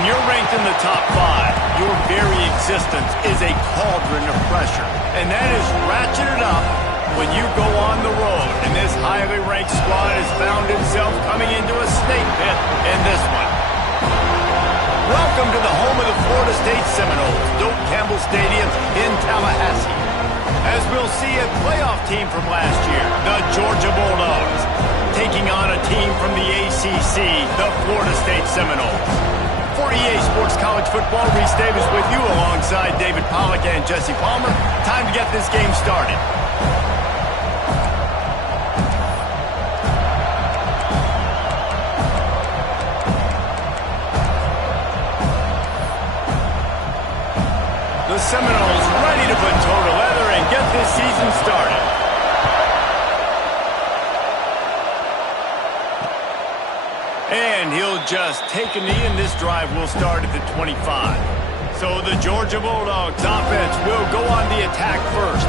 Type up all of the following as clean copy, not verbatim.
When you're ranked in the top 5, your very existence is a cauldron of pressure. And that is ratcheted up when you go on the road. And this highly ranked squad has found itself coming into a snake pit in this one. Welcome to the home of the Florida State Seminoles, Doak Campbell Stadium in Tallahassee. As we'll see, a playoff team from last year, the Georgia Bulldogs, taking on a team from the ACC, the Florida State Seminoles. For EA Sports College Football, Reese Davis with you alongside David Pollack and Jesse Palmer. Time to get this game started. The Seminoles ready to put toe to leather and get this season started. And he'll just take a knee, and this drive will start at the 25. So the Georgia Bulldogs offense will go on the attack first.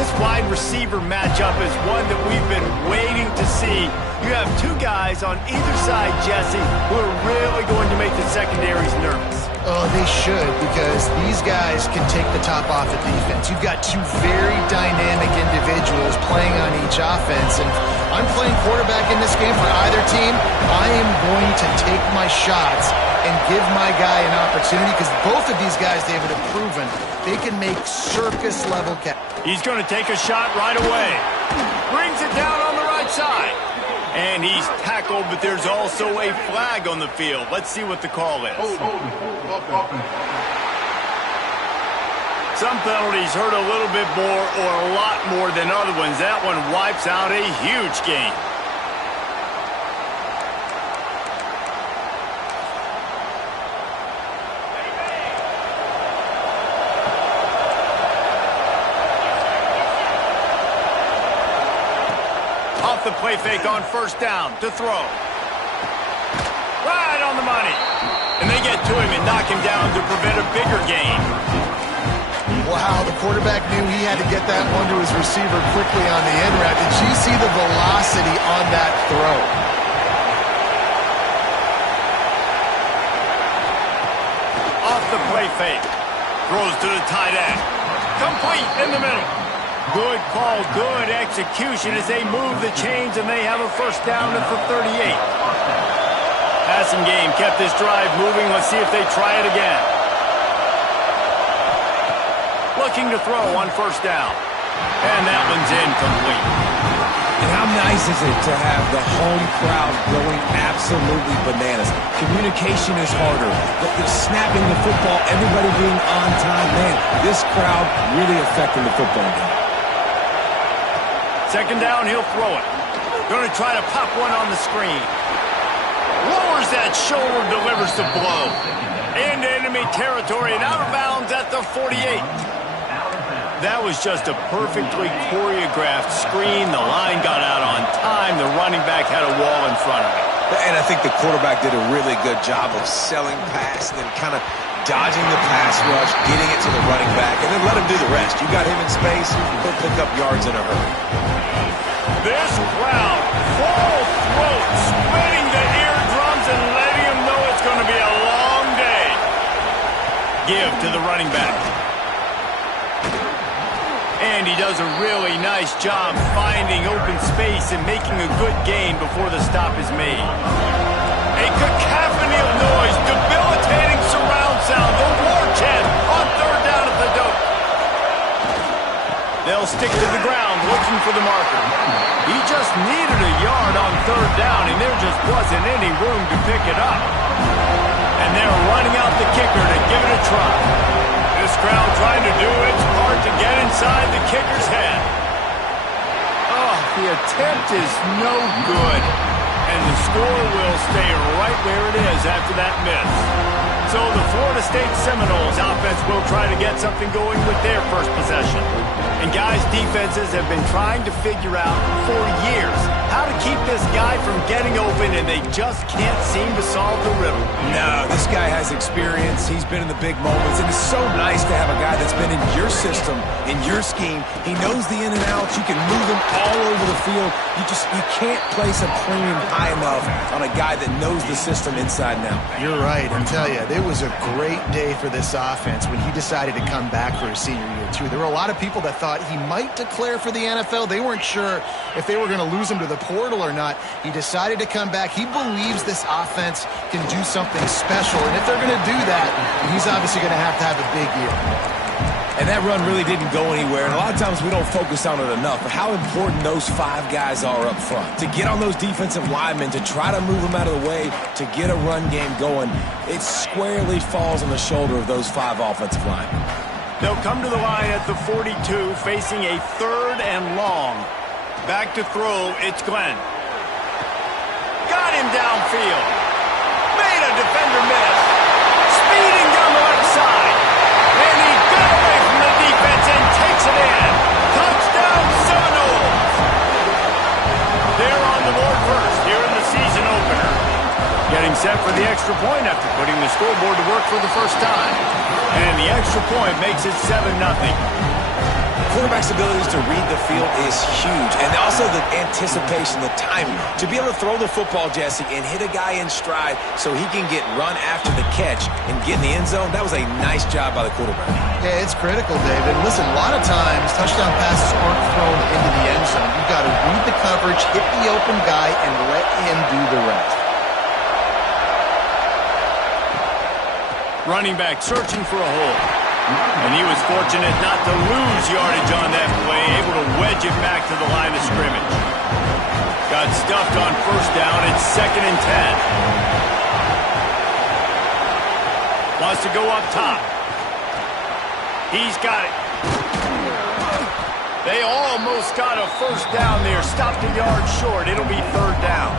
This wide receiver matchup is one that we've been waiting to see. You have two guys on either side, Jesse, who are really going to make the secondaries nervous. Oh, they should, because these guys can take the top off the defense. You've got two very dynamic individuals playing on each offense, and I'm playing quarterback in this game for either team. I am going to take my shots and give my guy an opportunity, because both of these guys, David, have proven they can make circus-level catches. He's going to take a shot right away. Brings it down on the right side. And he's tackled, but there's also a flag on the field. Let's see what the call is. Some penalties hurt a little bit more or a lot more than other ones. That one wipes out a huge game. Off the play fake on first down to throw. Right on the money. And they get to him and knock him down to prevent a bigger gain. Wow, the quarterback knew he had to get that one to his receiver quickly on the end route. Did you see the velocity on that throw? Off the play fake. Throws to the tight end. Complete in the middle. Good call, good execution as they move the chains, and they have a first down at the 38. Passing game kept this drive moving. Let's see if they try it again. Looking to throw on first down. And that one's incomplete. And how nice is it to have the home crowd going absolutely bananas? Communication is harder. The snapping the football, everybody being on time. Man, this crowd really affecting the football game. Second down, he'll throw it. Going to try to pop one on the screen. Lowers that shoulder, delivers the blow. Into enemy territory and out of bounds at the 48. That was just a perfectly choreographed screen. The line got out on time. The running back had a wall in front of him. And I think the quarterback did a really good job of selling pass and then kind of dodging the pass rush, getting it to the running back, and then let him do the rest. You got him in space, he'll pick up yards in a hurry. This crowd, full throat, splitting the eardrums and letting him know it's going to be a long day. Give to the running back. And he does a really nice job finding open space and making a good gain before the stop is made. A cacophony of noise, debilitating surround sound, the war chant on third down at the Doak. They'll stick to the ground looking for the marker. He just needed a yard on third down, and there just wasn't any room to pick it up. And they're running out the kicker to give it a try. This crowd trying to do its part to get inside the kicker's head. Oh, the attempt is no good. And the score will stay right where it is after that miss. So the Florida State Seminoles offense will try to get something going with their first possession. And guys, defenses have been trying to figure out for years how to keep this guy from getting open, and they just can't seem to solve the riddle. No, this guy has experience. He's been in the big moments, and it's so nice to have a guy that's been in your system, in your scheme. He knows the in and outs. You can move him all over the field. You can't place a premium high enough on a guy that knows the system inside and out. You're right. I tell you, it was a great day for this offense when he decided to come back for his senior year, too. There were a lot of people that thought he might declare for the NFL. They weren't sure if they were going to lose him to the portal or not. He decided to come back. He believes this offense can do something special, and if they're going to do that, he's obviously going to have a big year. And that run really didn't go anywhere, and a lot of times we don't focus on it enough, but how important those 5 guys are up front. To get on those defensive linemen, to try to move them out of the way, to get a run game going, it squarely falls on the shoulder of those 5 offensive linemen. They'll come to the line at the 42, facing a 3rd and long. Back to throw, it's Glenn. Got him downfield. Made a defender miss. Speeding down the left side. And he got away from the defense and takes it in. Touchdown, Seminoles. They're on the board first here in the season opener. Getting set for the extra point after putting the scoreboard to work for the first time. And the extra point makes it 7-0. Quarterback's abilities to read the field is huge, and also the anticipation, the timing. To be able to throw the football, Jesse, and hit a guy in stride so he can get run after the catch and get in the end zone, that was a nice job by the quarterback. Yeah, it's critical, David. Listen, a lot of times touchdown passes aren't thrown into the end zone. You've got to read the coverage, hit the open guy, and let him do the rest. Running back searching for a hole. And he was fortunate not to lose yardage on that play, able to wedge it back to the line of scrimmage. Got stuffed on first down. It's 2nd and 10. Wants to go up top. He's got it. They almost got a first down there. Stopped a yard short. It'll be 3rd down.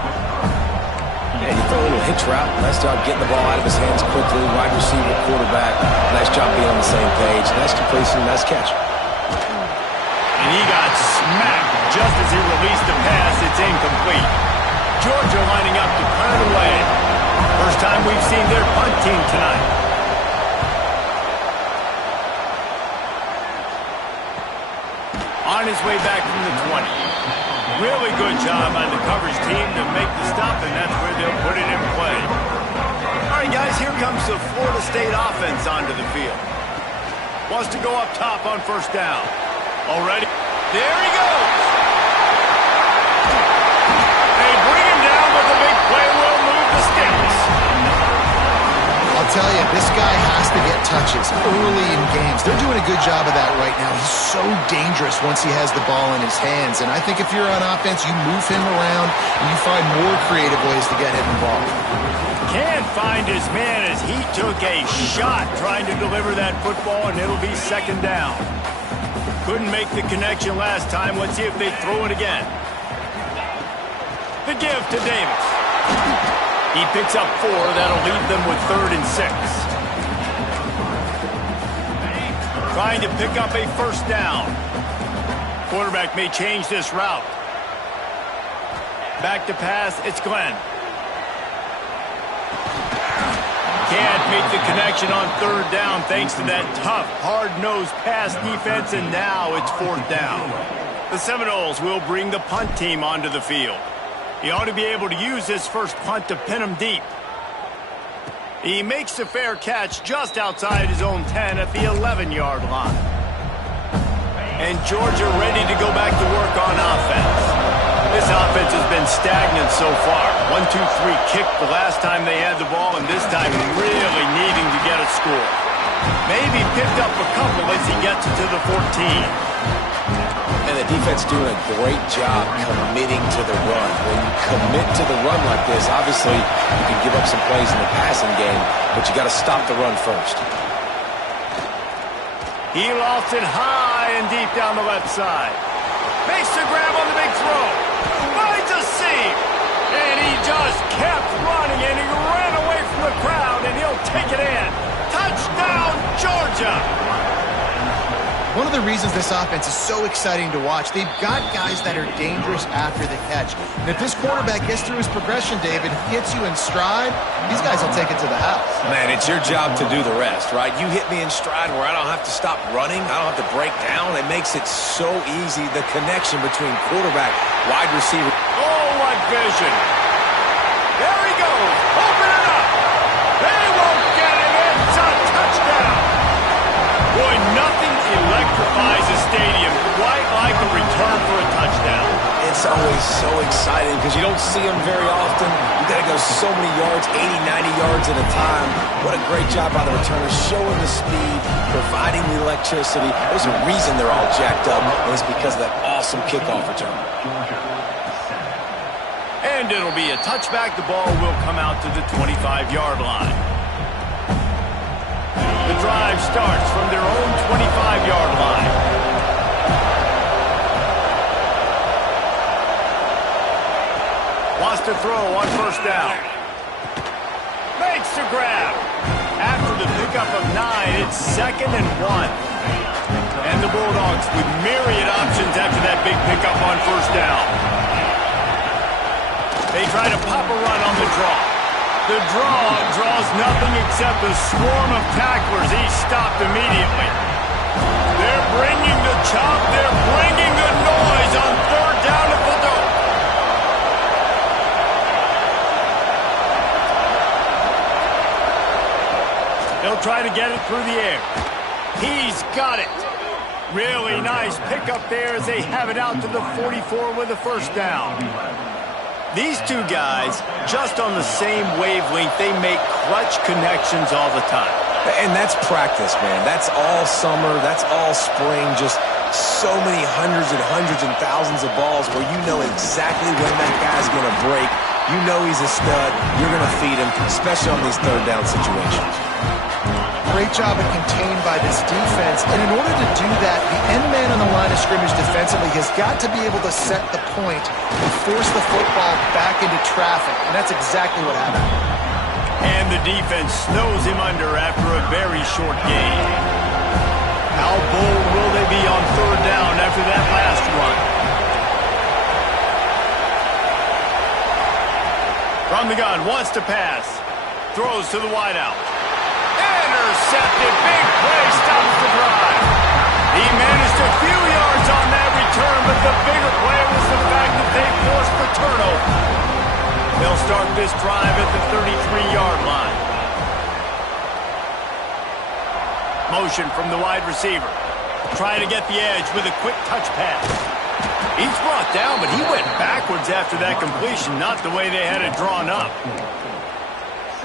Yeah, he threw a little hitch route. Nice job getting the ball out of his hands quickly. Wide receiver, quarterback. Nice job being on the same page. Nice completion, nice catch. And he got smacked just as he released the pass. It's incomplete. Georgia lining up to punt it away. First time we've seen their punt team tonight. On his way back from the 20. Really good job on the coverage team to make the stop, and that's where they'll put it in play. All right, guys, here comes the Florida State offense onto the field. Wants to go up top on first down. Already. There he goes. They bring him down, but the big play will move the sticks. I'll tell you, this guy has to get touches early in games. They're doing a good job of that right now. He's so dangerous once he has the ball in his hands. And I think if you're on offense, you move him around and you find more creative ways to get him involved. Can't find his man as he took a shot trying to deliver that football, and it'll be 2nd down. Couldn't make the connection last time. Let's see if they throw it again. The give to Davis. He picks up 4. That'll leave them with 3rd and 6. Trying to pick up a first down. Quarterback may change this route. Back to pass. It's Glenn. Can't make the connection on 3rd down thanks to that tough, hard-nosed pass defense, and now it's 4th down. The Seminoles will bring the punt team onto the field. He ought to be able to use his first punt to pin him deep. He makes the fair catch just outside his own 10 at the 11-yard line. And Georgia ready to go back to work on offense. This offense has been stagnant so far. 1-2-3 kick the last time they had the ball, and this time really needing to get a score. Maybe picked up a couple as he gets to the 14. And the defense doing a great job committing to the run. When you commit to the run like this, obviously you can give up some plays in the passing game, but you got to stop the run first. He lost it high and deep down the left side. Makes the grab on the big throw. Finds a seam. And he just kept running, and he ran away from the crowd, and he'll take it in. Touchdown, Georgia! One of the reasons this offense is so exciting to watch, they've got guys that are dangerous after the catch. And if this quarterback gets through his progression, David, hits you in stride, these guys will take it to the house. Man, it's your job to do the rest, right? You hit me in stride where I don't have to stop running. I don't have to break down. It makes it so easy, the connection between quarterback, wide receiver. Oh, what vision. There he goes. Open it up. They won't get him. It's a touchdown. Boy, nothing electrifies a stadium quite like a return for a touchdown. It's always so exciting because you don't see them very often. You got to go so many yards, 80, 90 yards at a time. What a great job by the returners, showing the speed, providing the electricity. There's a reason they're all jacked up, and it's because of that awesome kickoff return. And it'll be a touchback. The ball will come out to the 25-yard line. The drive starts from their own 25-yard line. Wants to throw on first down. Makes the grab. After the pickup of 9, it's 2nd and 1. And the Bulldogs with myriad options after that big pickup on first down. They try to pop a run on the draw. The draw draws nothing except a swarm of tacklers. He's stopped immediately. They're bringing the chop. They're bringing the noise on third down at the door. They'll try to get it through the air. He's got it. Really nice pickup there as they have it out to the 44 with a first down. These two guys, just on the same wavelength, they make clutch connections all the time. And that's practice, man. That's all summer. That's all spring. Just so many hundreds and thousands of balls where you know exactly when that guy's going to break. You know he's a stud. You're going to feed him, especially on these third down situations. Great job of contained by this defense. And in order to do that, the end man on the line of scrimmage defensively has got to be able to set the point and force the football back into traffic. And that's exactly what happened. And the defense snows him under after a very short gain. How bold will they be on third down after that last run? From the gun, wants to pass. Throws to the wideout. Intercepted. Big play stops the drive. He managed a few yards on that return, but the bigger play was the fact that they forced the turnover. They'll start this drive at the 33-yard line. Motion from the wide receiver. Trying to get the edge with a quick touch pass. He's brought down, but he went backwards after that completion, not the way they had it drawn up.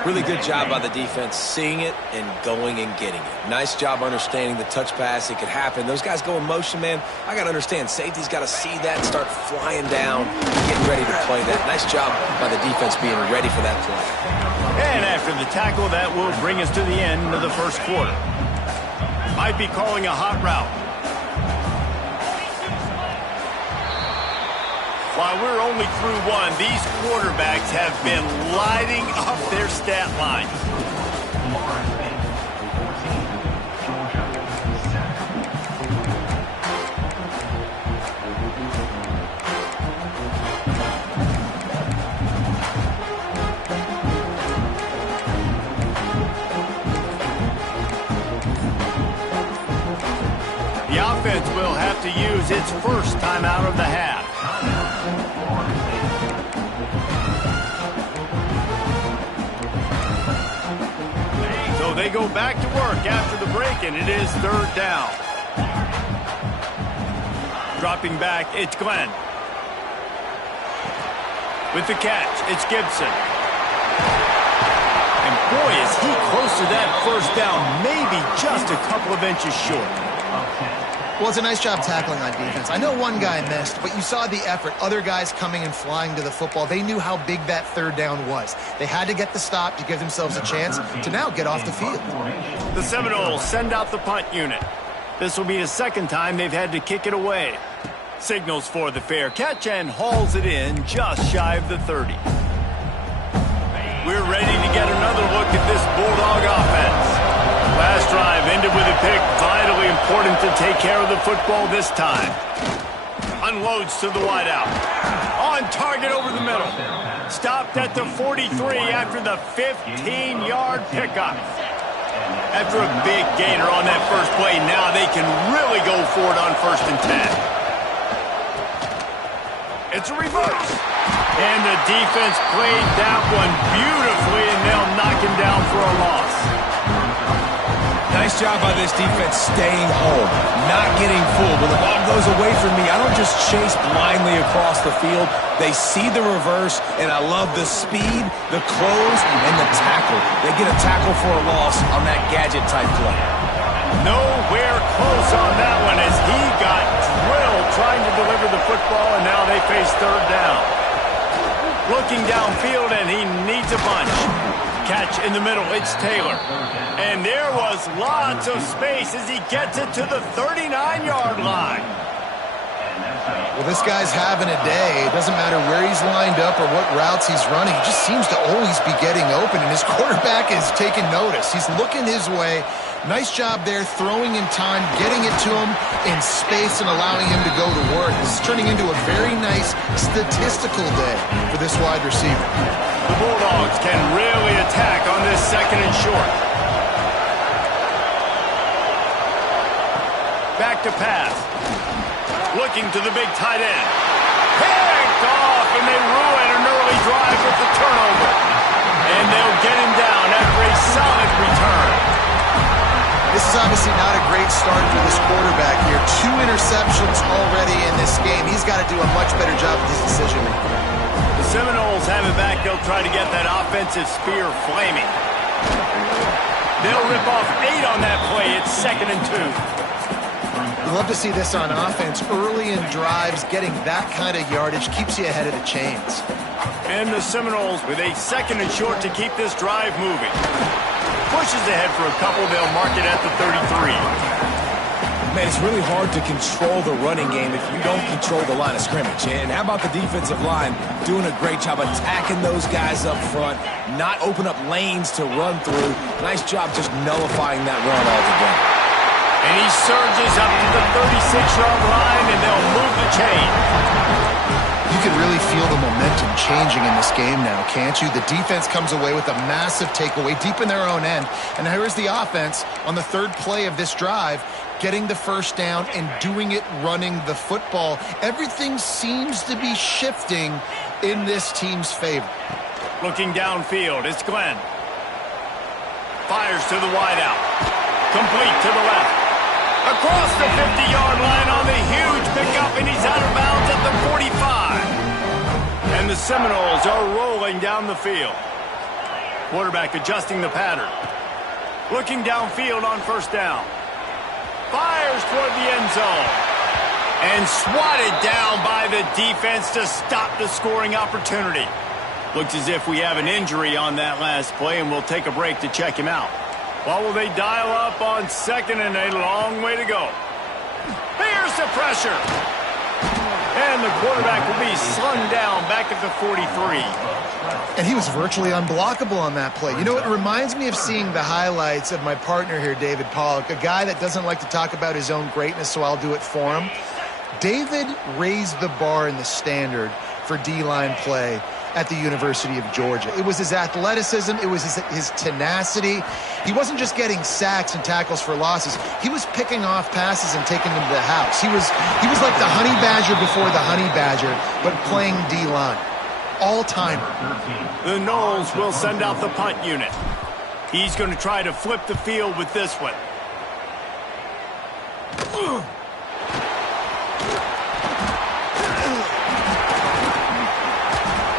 Really good job by the defense, seeing it and going and getting it. Nice job understanding the touch pass. It could happen. Those guys go in motion, man. I got to understand, safety's got to see that and start flying down, getting ready to play that. Nice job by the defense being ready for that play. And after the tackle, that will bring us to the end of the first quarter. Might be calling a hot route. While we're only through one, these quarterbacks have been lighting up their stat line. The offense will have to use its first time out of the half. So they go back to work after the break, and it is third down. Dropping back, it's Glenn. With the catch, it's Gibson. And boy, is he close to that first down, maybe just a couple of inches short. Well, it's a nice job tackling on defense. I know one guy missed, but you saw the effort. Other guys coming and flying to the football. They knew how big that third down was. They had to get the stop to give themselves a chance to now get off the field. The Seminoles send out the punt unit. This will be the second time they've had to kick it away. Signals for the fair catch and hauls it in just shy of the 30. We're ready to get another look at this Bulldog offense. Last drive ended with a pick, vitally important important to take care of the football this time. Unloads to the wideout. On target over the middle. Stopped at the 43 after the 15-yard pickup. After a big gainer on that first play, now they can really go for it on 1st and 10. It's a reverse. And the defense played that one beautifully, and they'll knock him down for a loss. Nice job by this defense staying home, not getting fooled. When the ball goes away from me, I don't just chase blindly across the field. They see the reverse, and I love the speed, the close, and the tackle. They get a tackle for a loss on that gadget-type play. Nowhere close on that one as he got drilled trying to deliver the football, and now they face 3rd down. Looking downfield, and he needs a bunch. Catch in the middle, it's Taylor. And there was lots of space as he gets it to the 39-yard line. Well, this guy's having a day. It doesn't matter where he's lined up or what routes he's running. He just seems to always be getting open, and his quarterback is taking notice. He's looking his way. Nice job there, throwing in time, getting it to him in space and allowing him to go to work. This is turning into a very nice statistical day for this wide receiver. The Bulldogs can really attack on this 2nd and short. Back to pass. Looking to the big tight end. Picked off, and they ruin an early drive with the turnover. And they'll get him down after a solid return. This is obviously not a great start for this quarterback here. 2 interceptions already in this game. He's got to do a much better job with his decision-making. The Seminoles have it back. They'll try to get that offensive spear flaming. They'll rip off 8 on that play. It's 2nd and 2. You love to see this on offense. Early in drives, getting that kind of yardage keeps you ahead of the chains. And the Seminoles with a 2nd and short to keep this drive moving. Pushes ahead for a couple. They'll mark it at the 33. Man, it's really hard to control the running game if you don't control the line of scrimmage. And how about the defensive line doing a great job attacking those guys up front, not open up lanes to run through. Nice job just nullifying that run altogether. And he surges up to the 36-yard line, and they'll move the chain. You can really feel the momentum changing in this game now, can't you? The defense comes away with a massive takeaway deep in their own end. And here is the offense on the 3rd play of this drive, getting the 1st down and doing it running the football. Everything seems to be shifting in this team's favor. Looking downfield, it's Glenn. Fires to the wideout. Complete to the left. Across the 50-yard line on the huge pickup, and he's out of bounds at the 45. And the Seminoles are rolling down the field. Quarterback adjusting the pattern. Looking downfield on 1st down. Fires toward the end zone. And swatted down by the defense to stop the scoring opportunity. Looks as if we have an injury on that last play, and we'll take a break to check him out. Well, will they dial up on 2nd and a long way to go? Here's the pressure. And the quarterback will be slung down back at the 43. And he was virtually unblockable on that play. You know, it reminds me of seeing the highlights of my partner here, David Pollock, a guy that doesn't like to talk about his own greatness, so I'll do it for him. David raised the bar in the standard for D-line play at the University of Georgia. It was his athleticism. It was his tenacity. He wasn't just getting sacks and tackles for losses. He was picking off passes and taking them to the house. He was like the honey badger before the honey badger, but playing D-line. All-timer. The Noles will send out the punt unit. He's going to try to flip the field with this one.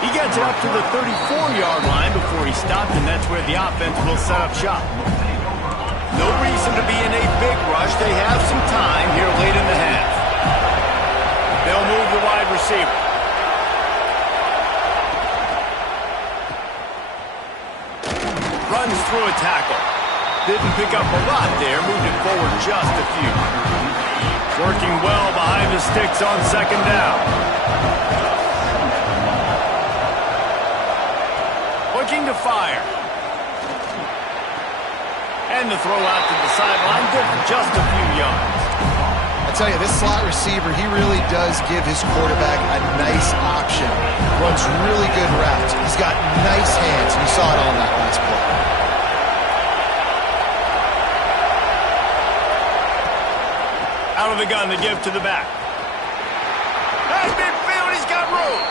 He gets it up to the 34-yard line before he stopped, and that's where the offense will set up shop. No reason to be in a big rush. They have some time here late in the half. They'll move the wide receiver. Runs through a tackle. Didn't pick up a lot there. Moved it forward just a few. Working well behind the sticks on 2nd down. Looking to fire. And the throw out to the sideline, good for just a few yards. I tell you, this slot receiver, he really does give his quarterback a nice option. Runs really good routes. He's got nice hands, and you saw it all in that last play. Out of the gun to give to the back. Has midfield, he's got room.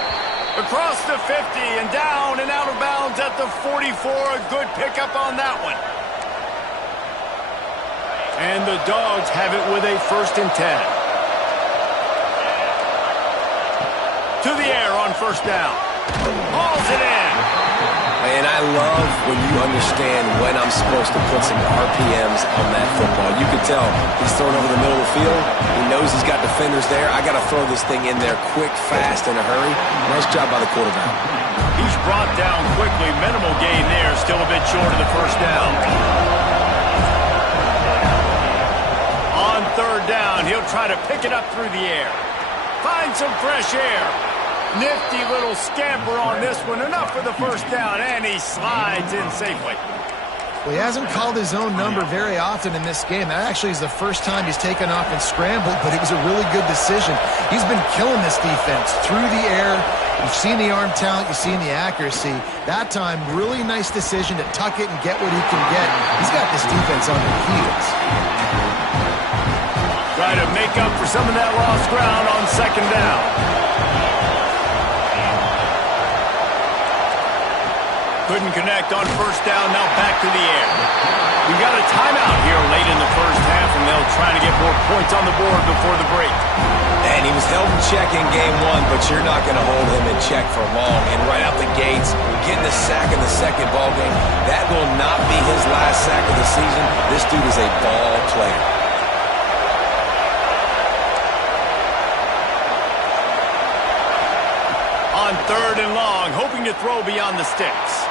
Across the 50 and down and out of bounds at the 44. A good pickup on that one. And the Dogs have it with a 1st and 10. To the air on 1st down. Hauls it in. And I love when you understand when I'm supposed to put some RPMs on that football. You can tell he's throwing over the middle of the field. He knows he's got defenders there. I got to throw this thing in there quick, fast, in a hurry. Nice job by the quarterback. He's brought down quickly. Minimal gain there. Still a bit short of the 1st down. On 3rd down, he'll try to pick it up through the air. Find some fresh air. Nifty little scamper on this one. Enough for the 1st down, and he slides in safely. Well, he hasn't called his own number very often in this game. That actually is the first time he's taken off and scrambled, but it was a really good decision. He's been killing this defense through the air. You've seen the arm talent, you've seen the accuracy. That time, really nice decision to tuck it and get what he can get. He's got this defense on their heels. Try to make up for some of that lost ground on 2nd down. Couldn't connect on 1st down, now back to the air. We got a timeout here late in the 1st half, and they'll try to get more points on the board before the break. And he was held in check in game 1, but you're not going to hold him in check for long. And right out the gates, getting a sack in the 2nd ball game, that will not be his last sack of the season. This dude is a ball player. On 3rd and long, hoping to throw beyond the sticks.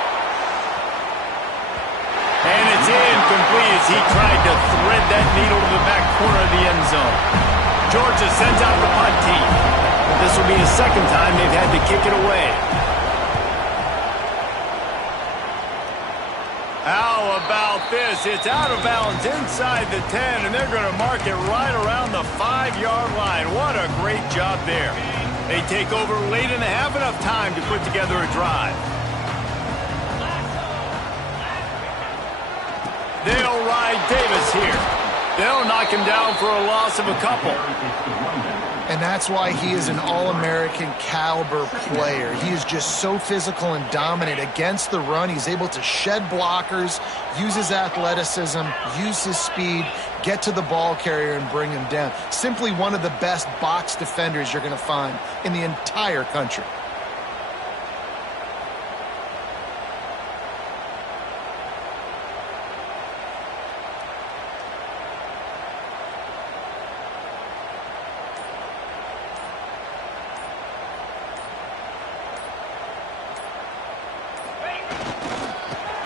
And it's incomplete as he tried to thread that needle to the back corner of the end zone. Georgia sends out the punt team. This will be the 2nd time they've had to kick it away. How about this? It's out of bounds inside the 10, and they're going to mark it right around the 5-yard line. What a great job there. They take over late in the half, enough time to put together a drive. They'll ride Davis here. They'll knock him down for a loss of a couple. And that's why he is an All-American caliber player. He is just so physical and dominant against the run. He's able to shed blockers, use his athleticism, use his speed, get to the ball carrier and bring him down. Simply one of the best box defenders you're going to find in the entire country.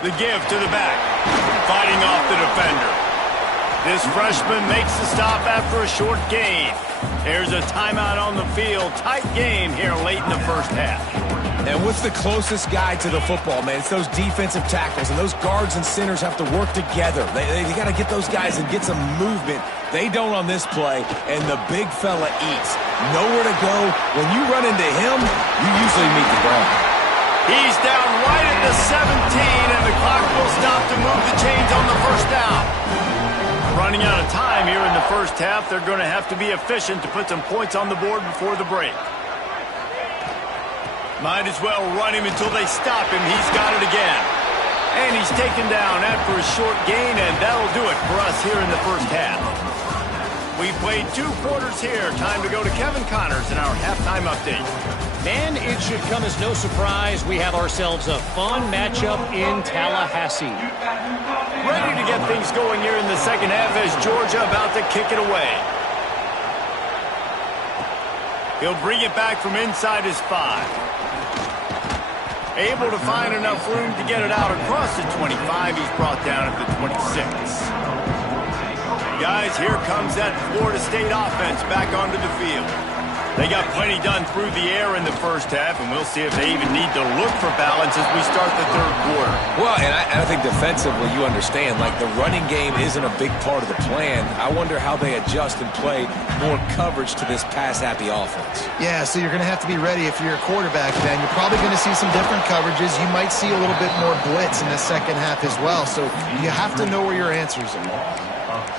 The give to the back, fighting off the defender. This freshman makes the stop after a short gain. There's a timeout on the field. Tight game here late in the 1st half. And what's the closest guy to the football, man? It's those defensive tackles, and those guards and centers have to work together. They got to get those guys and get some movement. They don't on this play, and the big fella eats. Nowhere to go. When you run into him, you usually meet the ground. He's down right at the 17, and the clock will stop to move the chains on the 1st down. Running out of time here in the 1st half. They're going to have to be efficient to put some points on the board before the break. Might as well run him until they stop him. He's got it again. And he's taken down after a short gain, and that'll do it for us here in the 1st half. We played 2 quarters here. Time to go to Kevin Connors in our halftime update. Man, it should come as no surprise we have ourselves a fun matchup in Tallahassee. Ready to get things going here in the 2nd half as Georgia about to kick it away. He'll bring it back from inside his 5. Able to find enough room to get it out across the 25. He's brought down at the 26. Guys, here comes that Florida State offense back onto the field. They got plenty done through the air in the first half, and we'll see if they even need to look for balance as we start the third quarter. Well, and I think defensively, you understand, like the running game isn't a big part of the plan. I wonder how they adjust and play more coverage to this pass-happy offense. Yeah, so you're going to have to be ready if you're a quarterback, Ben. You're probably going to see some different coverages. You might see a little bit more blitz in the second half as well, so you have to know where your answers are.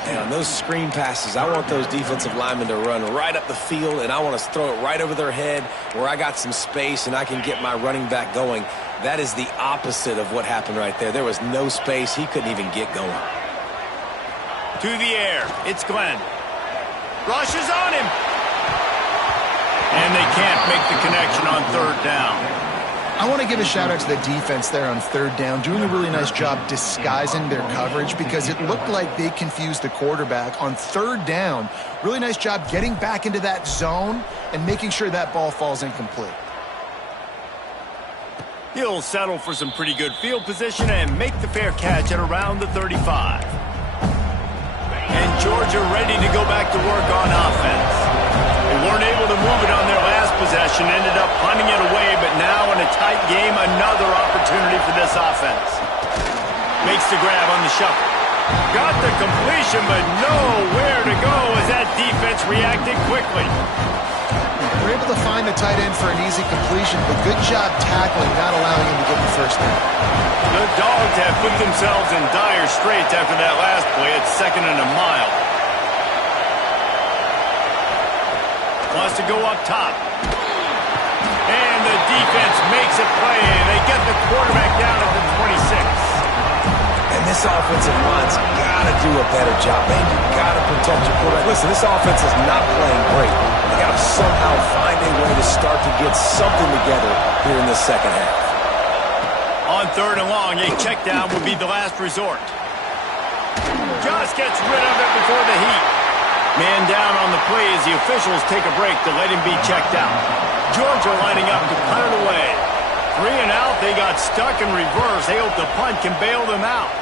And on those screen passes, I want those defensive linemen to run right up the field, and I want to throw it right over their head where I got some space and I can get my running back going. That is the opposite of what happened right there. There was no space. He couldn't even get going. To the air. It's Glenn. Rushes on him. And they can't make the connection on third down. I want to give a shout-out to the defense there on third down, doing a really nice job disguising their coverage because it looked like they confused the quarterback on third down. Really nice job getting back into that zone and making sure that ball falls incomplete. He'll settle for some pretty good field position and make the fair catch at around the 35. And Georgia ready to go back to work on offense. They weren't able to move it on their last possession, ended up punting it away, but now in a tight game, another opportunity for this offense. Makes the grab on the shuffle. Got the completion, but nowhere to go as that defense reacted quickly. We're able to find the tight end for an easy completion, but good job tackling, not allowing him to get the first down. The Dogs have put themselves in dire straits after that last play. It's 2nd and a mile. Wants to go up top. And the defense makes a play, and they get the quarterback down at the 26. And this offensive line's got to do a better job, man. You got to protect your quarterback. Listen, this offense is not playing great. They got to somehow find a way to start to get something together here in the second half. On third and long, a check down would be the last resort. Just gets rid of it before the heat. Man down on the play as the officials take a break to let him be checked out. Georgia lining up to punt it away. 3 and out, they got stuck in reverse. They hope the punt can bail them out.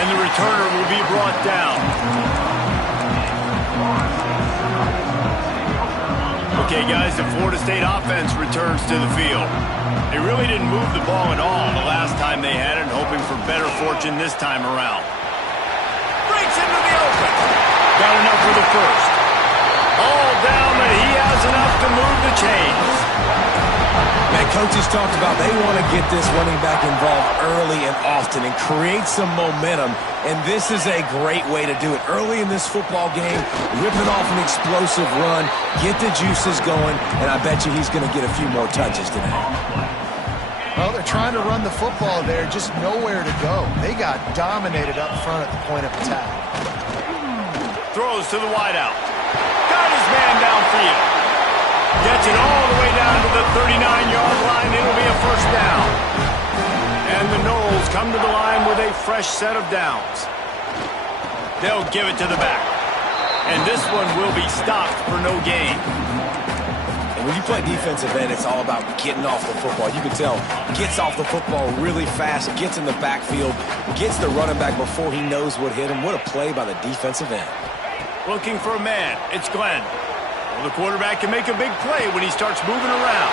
And the returner will be brought down. Okay, guys, the Florida State offense returns to the field. They really didn't move the ball at all the last time they had it, hoping for better fortune this time around. Breaks into the open. Got enough for the first. All down, but he has enough to move the chains. Man, coaches talked about they want to get this running back involved early and often and create some momentum, and this is a great way to do it. Early in this football game, ripping off an explosive run, get the juices going, and I bet you he's going to get a few more touches today. Well, they're trying to run the football there, just nowhere to go. They got dominated up front at the point of attack. Throws to the wideout. Got his man downfield. Gets it all the way down to the 39-yard line. It'll be a first down. And the Noles come to the line with a fresh set of downs. They'll give it to the back. And this one will be stopped for no gain. And when you play defensive end, it's all about getting off the football. You can tell, gets off the football really fast, gets in the backfield, gets the running back before he knows what hit him. What a play by the defensive end. Looking for a man. It's Glenn. Well, the quarterback can make a big play when he starts moving around.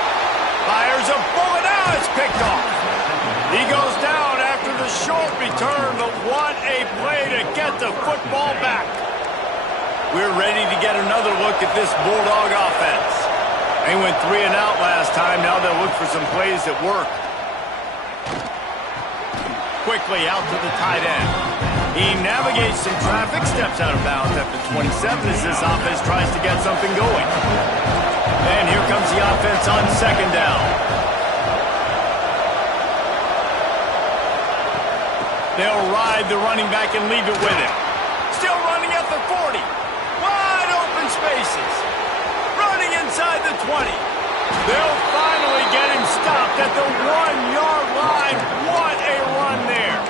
Fires a bullet. Now it's picked off. He goes down after the short return, but what a play to get the football back. We're ready to get another look at this Bulldog offense. They went 3 and out last time. Now they'll look for some plays that work. Quickly out to the tight end. He navigates some traffic, steps out of bounds at the 27 as this offense tries to get something going. And here comes the offense on second down. They'll ride the running back and leave it with him. Still running at the 40. Wide open spaces. Running inside the 20. They'll finally get him stopped at the 1-yard line. What a run there.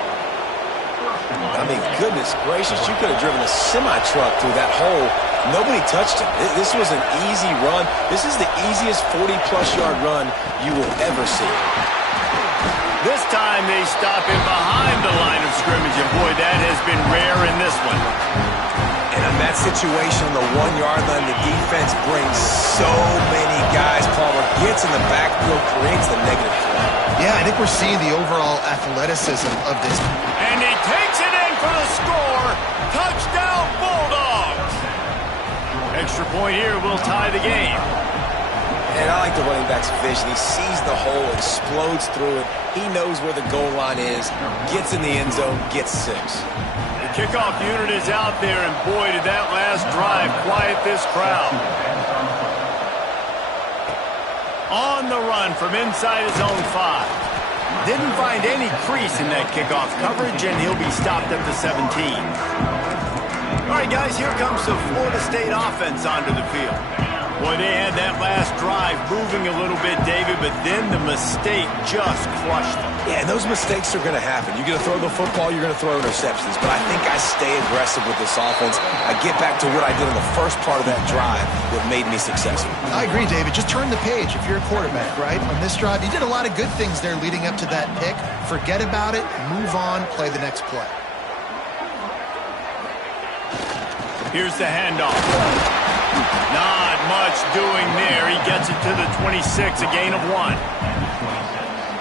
I mean, goodness gracious, you could have driven a semi-truck through that hole. Nobody touched him. This was an easy run. This is the easiest 40-plus yard run you will ever see. This time they stop him behind the line of scrimmage, and boy, that has been rare in this one. And in that situation, on the 1-yard line, the defense brings so many guys. Palmer gets in the backfield, creates the negative play. Yeah, I think we're seeing the overall athleticism of this. And he takes it in for the score. Touchdown, Bulldogs. Extra point here will tie the game. And I like the running back's vision. He sees the hole, explodes through it. He knows where the goal line is, gets in the end zone, gets 6. The kickoff unit is out there, and boy, did that last drive quiet this crowd. On the run from inside his own 5. Didn't find any crease in that kickoff coverage, and he'll be stopped at the 17. All right, guys, here comes the Florida State offense onto the field. Boy, they had that last drive moving a little bit, David, but then the mistake just crushed them. Yeah, and those mistakes are going to happen. You're going to throw the football, you're going to throw interceptions. But I think I stay aggressive with this offense. I get back to what I did in the first part of that drive that made me successful. I agree, David. Just turn the page if you're a quarterback, right? On this drive, you did a lot of good things there leading up to that pick. Forget about it, move on, play the next play. Here's the handoff. Not much doing there. He gets it to the 26, a gain of 1.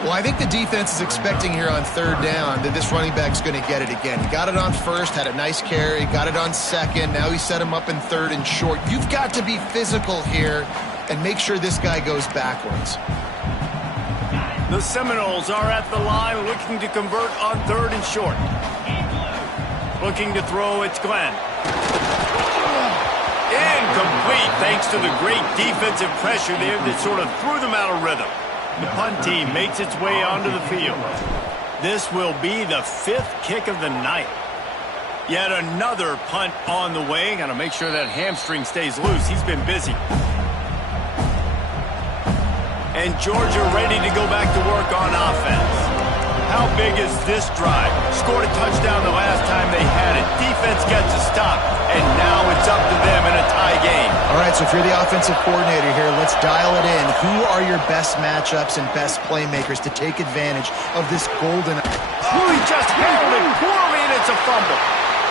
Well, I think the defense is expecting here on 3rd down that this running back's going to get it again. He got it on 1st, had a nice carry, got it on 2nd. Now he set him up in 3rd and short. You've got to be physical here and make sure this guy goes backwards. The Seminoles are at the line looking to convert on 3rd and short. Looking to throw, it's Glenn. Incomplete, thanks to the great defensive pressure there that sort of threw them out of rhythm. The punt team makes its way onto the field. This will be the 5th kick of the night. Yet another punt on the way. Got to make sure that hamstring stays loose. He's been busy. And Georgia ready to go back to work on offense. How big is this drive? Scored a touchdown the last time they had it. Defense gets a stop, and now it's up to them in a tie game. All right, so if you're the offensive coordinator here, let's dial it in. Who are your best matchups and best playmakers to take advantage of this golden... Oh, he just handled it poorly, and it's a fumble.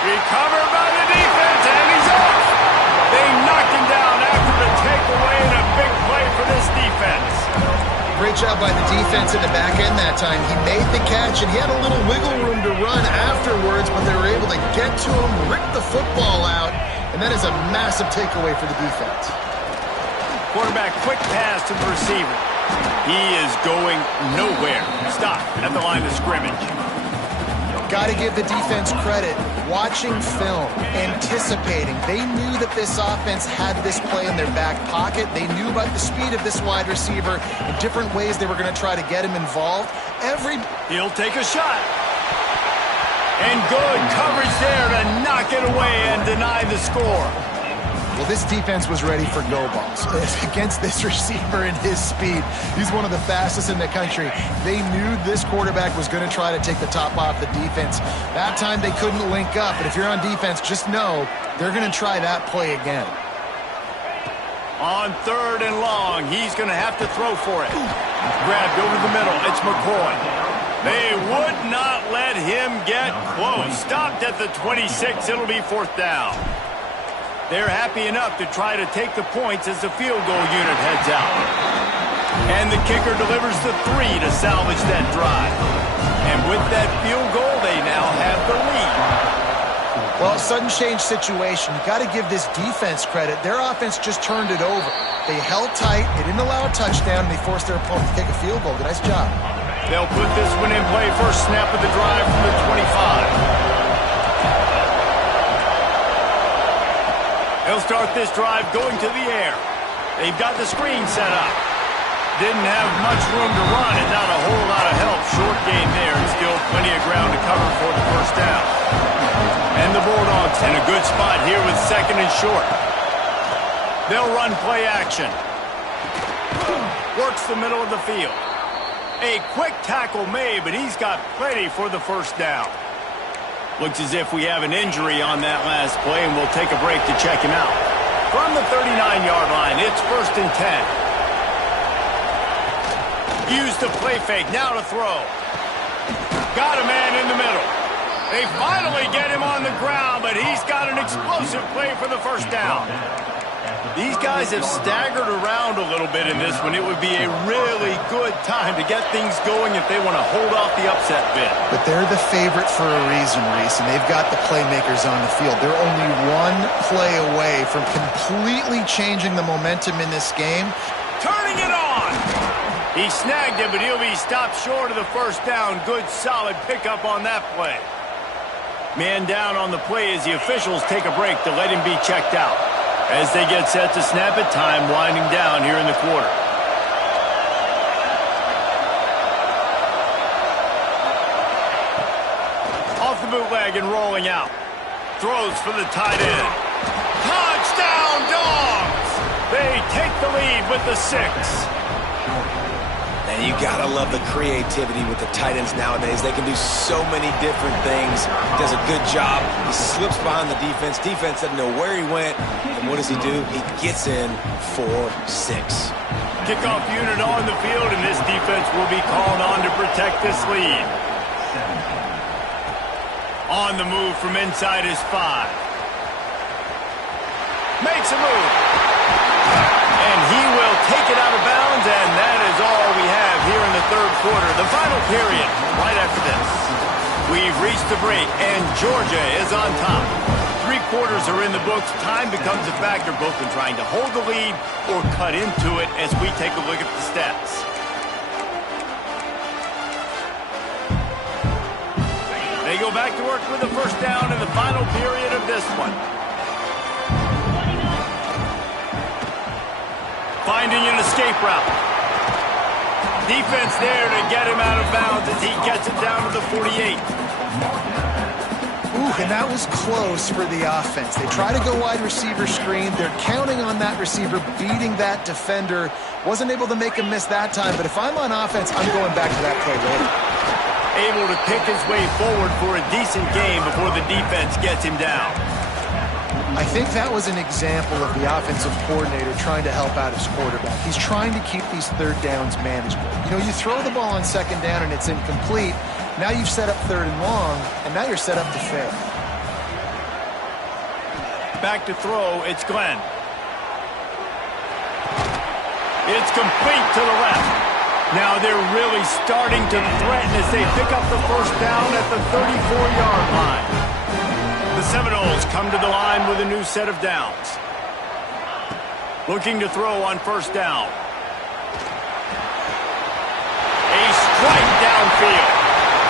Recovered by the defense, and he's off. They knocked him down after the takeaway, and a big play for this defense. Great job by the defense in the back end that time. He made the catch, and he had a little wiggle room to run afterwards, but they were able to get to him, rip the football out, and that is a massive takeaway for the defense. Quarterback, quick pass to the receiver. He is going nowhere. Stop at the line of scrimmage. Got to give the defense credit. Watching film, anticipating. They knew that this offense had this play in their back pocket. They knew about the speed of this wide receiver and different ways they were going to try to get him involved. He'll take a shot. And good coverage there to knock it away and deny the score. Well, this defense was ready for go balls against this receiver and his speed. He's one of the fastest in the country. They knew this quarterback was going to try to take the top off the defense. That time they couldn't link up, but if you're on defense, just know they're going to try that play again. On 3rd and long, he's going to have to throw for it. Grabbed over the middle. It's McCoy. They would not let him get close. Stopped at the 26. It'll be 4th down. They're happy enough to try to take the points as the field goal unit heads out. And the kicker delivers the 3 to salvage that drive. And with that field goal, they now have the lead. Well, sudden change situation. You got to give this defense credit. Their offense just turned it over. They held tight. They didn't allow a touchdown, and they forced their opponent to take a field goal. Nice job. They'll put this one in play. First snap of the drive from the 25. They'll start this drive going to the air. They've got the screen set up. Didn't have much room to run and not a whole lot of help. Short gain there and still plenty of ground to cover for the first down. And the Bulldogs in a good spot here with 2nd and short. They'll run play action. Works the middle of the field. A quick tackle made, but he's got plenty for the first down. Looks as if we have an injury on that last play, and we'll take a break to check him out. From the 39-yard line, it's 1st and 10. Use the play fake, now to throw. Got a man in the middle. They finally get him on the ground, but he's got an explosive play for the first down. These guys have staggered around a little bit in this one. It would be a really good time to get things going if they want to hold off the upset bid. But they're the favorite for a reason, Reese, and they've got the playmakers on the field. They're only one play away from completely changing the momentum in this game. Turning it on! He snagged it, but he'll be stopped short of the first down. Good, solid pickup on that play. Man down on the play as the officials take a break to let him be checked out. As they get set to snap it, time winding down here in the quarter. Off the bootleg and rolling out. Throws for the tight end. Touchdown, Dogs! They take the lead with the 6. And you gotta love the creativity with the tight ends nowadays. They can do so many different things. He does a good job. He slips behind the defense. Defense doesn't know where he went. And what does he do? He gets in for 6. Kickoff unit on the field, and this defense will be called on to protect this lead. On the move from inside his 5. Makes a move. And he will take it out of bounds, and that is all we have here in the third quarter. The final period right after this. We've reached the break, and Georgia is on top. 3 quarters are in the books. Time becomes a factor both in trying to hold the lead or cut into it as we take a look at the stats. They go back to work with the first down in the final period of this one. Finding an escape route. Defense there to get him out of bounds as he gets it down to the 48. Ooh, and that was close for the offense. They try to go wide receiver screen. They're counting on that receiver beating that defender. Wasn't able to make him miss that time, but if I'm on offense, I'm going back to that play later. Able to pick his way forward for a decent game before the defense gets him down. I think that was an example of the offensive coordinator trying to help out his quarterback. He's trying to keep these third downs manageable. You know, you throw the ball on second down and it's incomplete. Now you've set up third and long, and now you're set up to fail. Back to throw, it's Glenn. It's complete to the left. Now they're really starting to threaten as they pick up the first down at the 34-yard line. The Seminoles come to the line with a new set of downs. Looking to throw on first down. A strike downfield.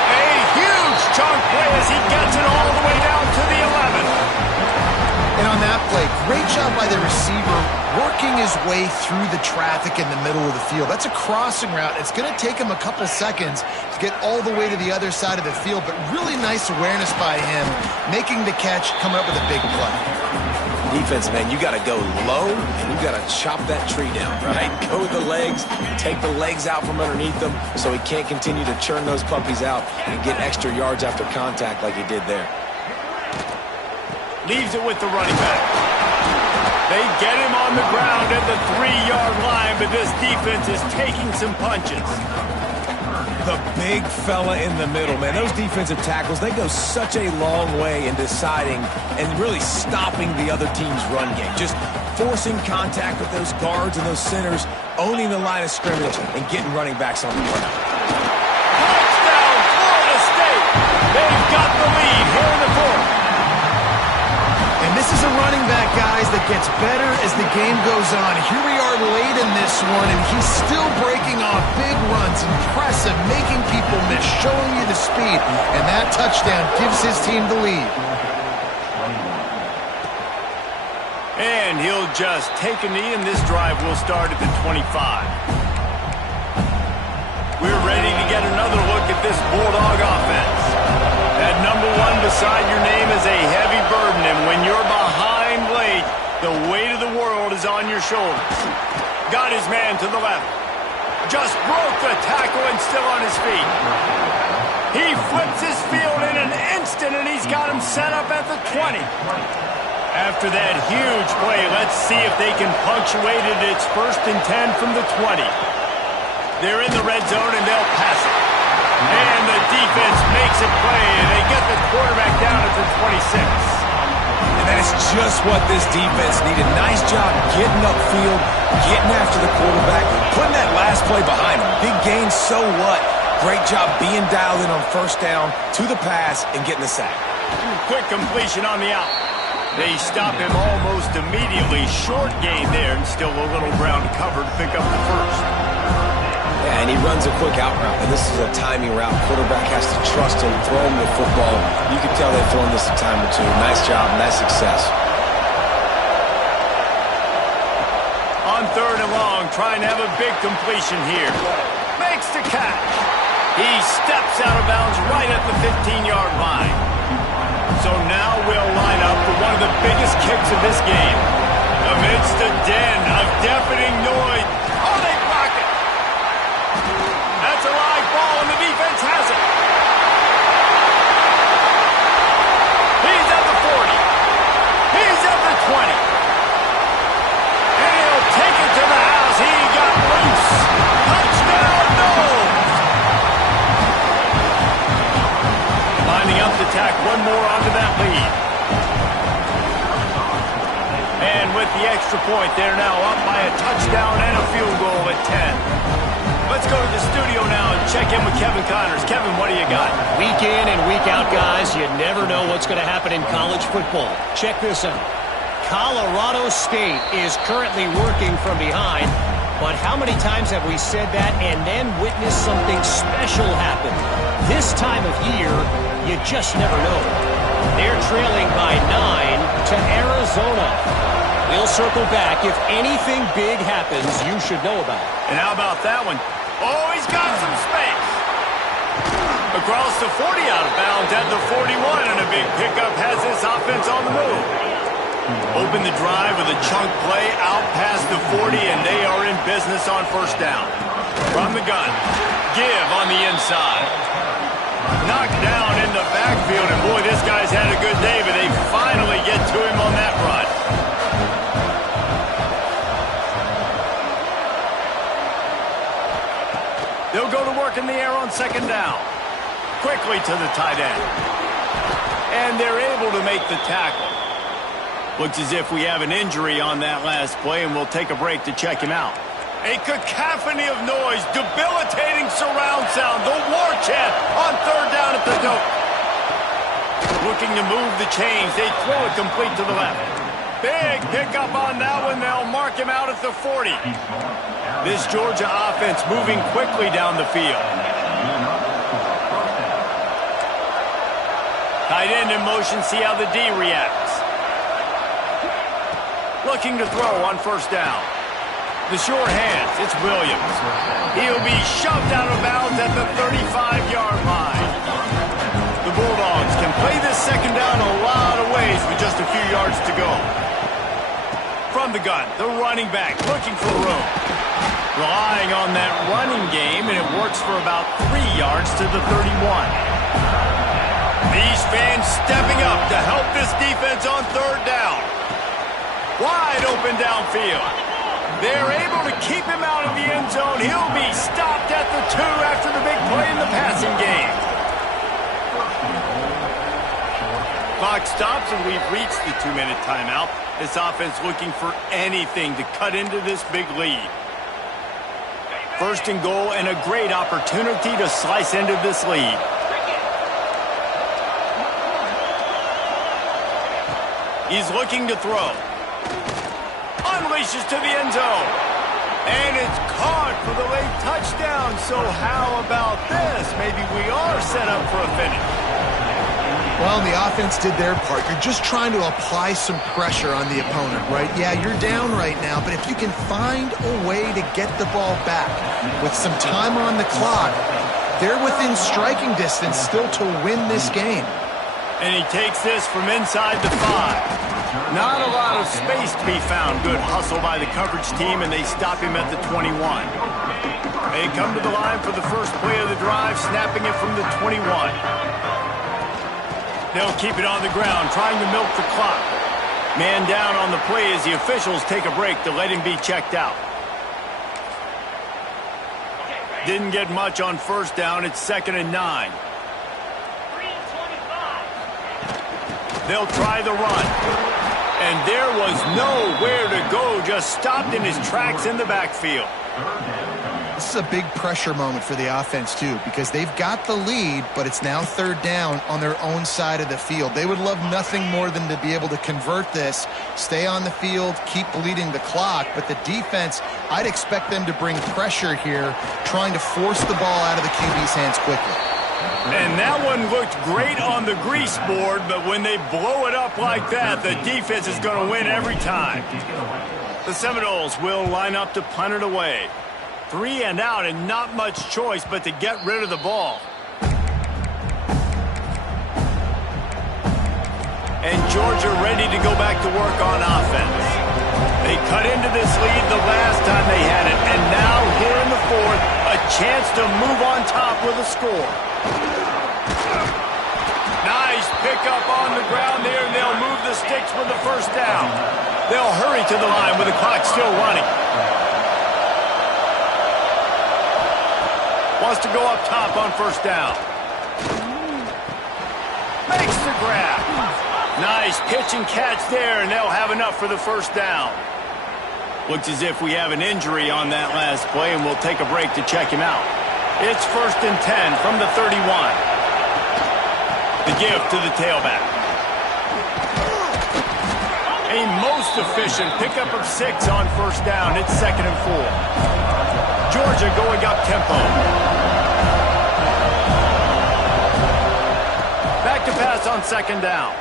A huge chunk play as he gets it all the way down to the 11. And on that play, great job by the receiver working his way through the traffic in the middle of the field. That's a crossing route. It's going to take him a couple seconds to get all the way to the other side of the field, but really nice awareness by him, making the catch, coming up with a big play. Defense, man, you got to go low, and you got to chop that tree down, right? Go with the legs, take the legs out from underneath them so he can't continue to churn those puppies out and get extra yards after contact like he did there. Leaves it with the running back. They get him on the ground at the 3-yard line, but this defense is taking some punches. The big fella in the middle, man. Those defensive tackles, they go such a long way in deciding and really stopping the other team's run game. Just forcing contact with those guards and those centers, owning the line of scrimmage, and getting running backs on the ground. Touchdown, Florida State! They've got the lead here in the fourth. And this is a running back, guys, that gets better as the game goes on. Here we are late in this one, and he's still breaking off big runs, impressive, making people miss, showing you the speed. And that touchdown gives his team the lead. And he'll just take a knee, and this drive will start at the 25. We're ready to get another look at this Bulldog offense. That number 1 beside your name is a heavy burden, and when you're behind late, the weight of the world is on your shoulders. Got his man to the left. Just broke the tackle and still on his feet. He flips his field in an instant, and he's got him set up at the 20. After that huge play, let's see if they can punctuate it. It's 1st and 10 from the 20. They're in the red zone, and they'll pass it. And the defense makes a play, and they get the quarterback down at the 26. And that is just what this defense needed. Nice job getting upfield, getting after the quarterback, putting that last play behind him. Big gain, so what? Great job being dialed in on first down, to the pass, and getting the sack. Quick completion on the out. They stop him almost immediately. Short gain there, and still a little ground to cover to pick up the first. Yeah, and he runs a quick out route, and this is a timing route. Quarterback has to trust him, throw him the football. You can tell they've thrown this a time or two. Nice job, nice success. On third and long, trying to have a big completion here. Makes the catch. He steps out of bounds right at the 15-yard line. So now we'll line up for one of the biggest kicks of this game. Amidst a den of deafening noise. Oh, they block it. That's a live ball, and the defense has it. He's at the 40. He's at the 20. And he'll take it to the house. He got loose. Touchdown, Noles. Lining up to tack one more onto that lead. And with the extra point, they're now up by a touchdown and a field goal at 10. Let's go to the studio now and check in with Kevin Connors. Kevin, what do you got? Week in and week out, guys, you never know what's going to happen in college football. Check this out. Colorado State is currently working from behind, but how many times have we said that and then witnessed something special happen? This time of year, you just never know. They're trailing by 9 to Arizona. We'll circle back. If anything big happens, you should know about it. And how about that one? Oh, he's got some space. Across the 40, out of bounds at the 41, and a big pickup has this offense on the move. Open the drive with a chunk play out past the 40, and they are in business on first down. From the gun, give on the inside. Knocked down in the backfield, and boy, this guy's had a good day, but they finally get to him on that run. They'll go to work in the air on second down. Quickly to the tight end. And they're able to make the tackle. Looks as if we have an injury on that last play, and we'll take a break to check him out. A cacophony of noise, debilitating surround sound, the war chant on third down at the dope. Looking to move the chains, they throw it complete to the left. Big pickup on that one, they'll mark him out at the 40. This Georgia offense moving quickly down the field. Tight end in motion, see how the D reacts. Looking to throw on first down. The short hands, it's Williams. He'll be shoved out of bounds at the 35-yard line. The Bulldogs can play this second down a lot of ways with just a few yards to go. From the gun, the running back looking for room. Relying on that running game, and it works for about 3 yards to the 31. These fans stepping up to help this defense on third down. Wide open downfield. They're able to keep him out of the end zone. He'll be stopped at the 2 after the big play in the passing game. Clock stops, and we've reached the 2-minute timeout. This offense looking for anything to cut into this big lead. First and goal, and a great opportunity to slice into this lead. He's looking to throw. Unleashes to the end zone. And it's caught for the late touchdown. So how about this? Maybe we are set up for a finish. Well, the offense did their part. You're just trying to apply some pressure on the opponent, right? Yeah, you're down right now, but if you can find a way to get the ball back with some time on the clock, they're within striking distance still to win this game. And he takes this from inside the 5. Not a lot of space to be found. Good hustle by the coverage team, and they stop him at the 21. They come to the line for the first play of the drive, snapping it from the 21. They'll keep it on the ground, trying to milk the clock. Man down on the play as the officials take a break to let him be checked out. Didn't get much on first down. It's 2nd and 9. They'll try the run. And there was nowhere to go. Just stopped in his tracks in the backfield. This is a big pressure moment for the offense, too, because they've got the lead, but it's now 3rd down on their own side of the field. They would love nothing more than to be able to convert this, stay on the field, keep bleeding the clock. But the defense, I'd expect them to bring pressure here, trying to force the ball out of the QB's hands quickly. And that one looked great on the grease board, but when they blow it up like that, the defense is going to win every time. The Seminoles will line up to punt it away. 3 and out, and not much choice but to get rid of the ball. And Georgia ready to go back to work on offense. They cut into this lead the last time they had it, and now here in the 4th, a chance to move on top with a score. Nice pickup on the ground there, and they'll move the sticks with the 1st down. They'll hurry to the line with the clock still running. Wants to go up top on 1st down. Makes the grab. Nice pitch and catch there, and they'll have enough for the 1st down. Looks as if we have an injury on that last play, and we'll take a break to check him out. It's 1st and 10 from the 31. The give to the tailback. A most efficient pickup of 6 on 1st down. It's 2nd and 4. Georgia going up tempo. Back to pass on 2nd down.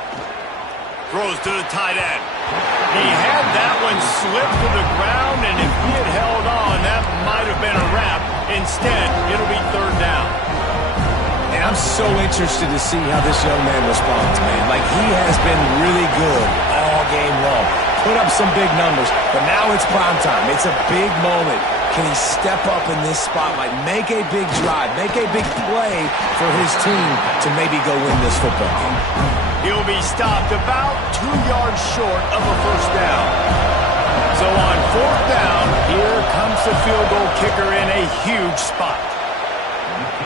Throws to the tight end. He had that one slip to the ground, and if he had held on, that might have been a wrap. Instead, it'll be 3rd down. And I'm so interested to see how this young man responds, man. Like, he has been really good all game long. Put up some big numbers, but now it's prime time. It's a big moment. Can he step up in this spotlight, make a big drive, make a big play for his team to maybe go win this football game? He'll be stopped about 2 yards short of a 1st down. So on 4th down, here comes the field goal kicker in a huge spot.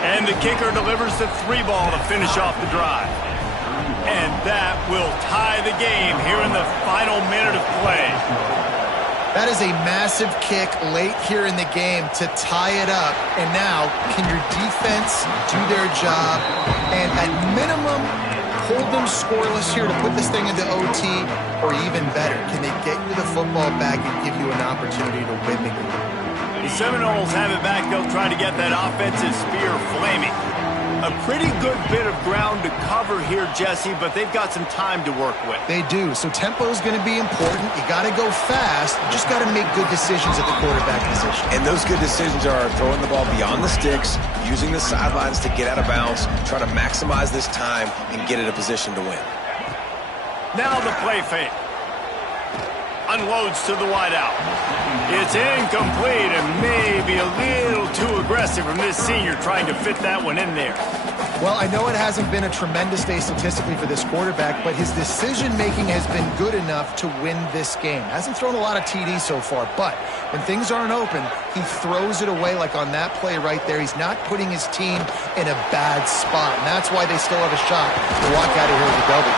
And the kicker delivers the 3 ball to finish off the drive. And that will tie the game here in the final minute of play. That is a massive kick late here in the game to tie it up. And now, can your defense do their job and at minimum hold them scoreless here to put this thing into OT? Or even better, can they get you the football back and give you an opportunity to win the game? The Seminoles have it back. They'll try to get that offensive spear flaming. A pretty good bit of ground to cover here, Jesse, but they've got some time to work with. They do. So tempo is going to be important. You got to go fast. You just got to make good decisions at the quarterback position. And those good decisions are throwing the ball beyond the sticks, using the sidelines to get out of bounds, trying to maximize this time and get in a position to win. Now the play fake. Unloads to the wideout. It's incomplete and maybe a little too aggressive from this senior trying to fit that one in there. Well, I know it hasn't been a tremendous day statistically for this quarterback, but his decision-making has been good enough to win this game. Hasn't thrown a lot of TDs so far, but when things aren't open, he throws it away like on that play right there. He's not putting his team in a bad spot, and that's why they still have a shot to walk out of here with a W.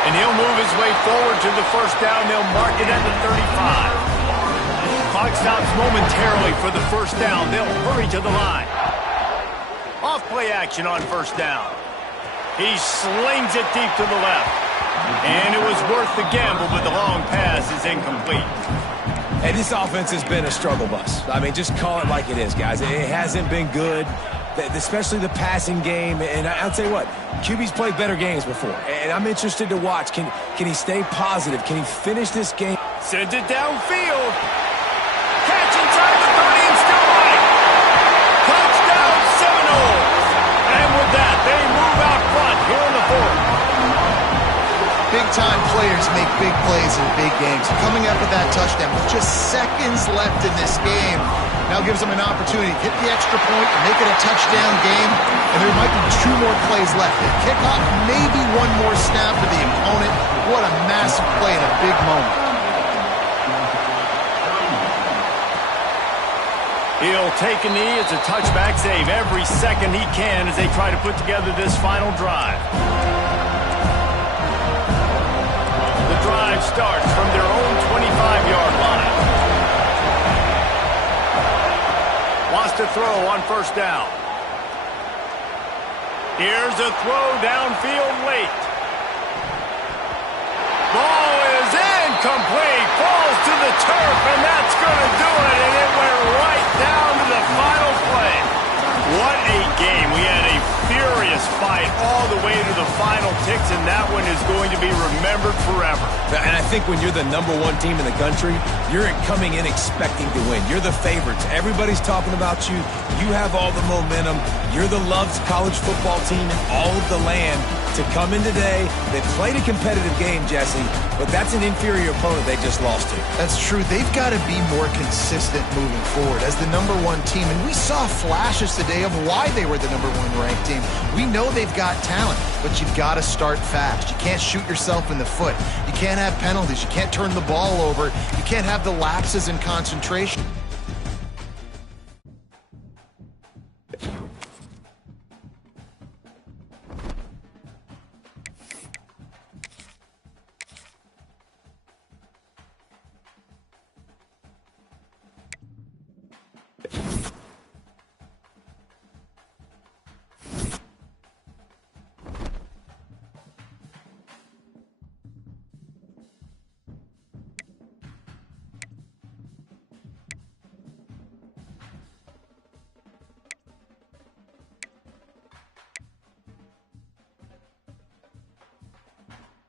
And he'll move his way forward to the 1st down. They'll mark it at the 35. Clock stops momentarily for the 1st down. They'll hurry to the line. Off play action on 1st down. He slings it deep to the left. And it was worth the gamble, but the long pass is incomplete. And this offense has been a struggle bus. I mean, just call it like it is, guys. It hasn't been good, especially the passing game. And I'll tell you what, QB's played better games before. And I'm interested to watch. Can he stay positive? Can he finish this game? Sends it downfield. Catch inside the 30 and still running. Touchdown Seminoles. And with that, they move out front here in the 4th. Big-time players make big plays in big games. Coming up with that touchdown with just seconds left in this game now gives them an opportunity to hit the extra point and make it a touchdown game. And there might be 2 more plays left. At kickoff, maybe 1 more snap for the opponent. What a massive play in a big moment. He'll take a knee. It's a touchback save every second he can as they try to put together this final drive. The drive starts from their own 25-yard line. Wants to throw on first down. Here's a throw downfield late. Ball is incomplete. Falls to the turf, and that's going to do it. And it went right down to the final play. What a game. We had a furious fight all the way to the final ticks, and that one is going to be remembered forever. And I think when you're the #1 team in the country, you're coming in expecting to win. You're the favorites. Everybody's talking about you. You have all the momentum. You're the loved college football team in all of the land. To come in today, they played a competitive game, Jesse, but that's an inferior opponent they just lost to. That's true. They've got to be more consistent moving forward as the #1 team. And we saw flashes today of why they were the #1 ranked team. We know they've got talent, but you've got to start fast. You can't shoot yourself in the foot. You can't have penalties. You can't turn the ball over. You can't have the lapses in concentration.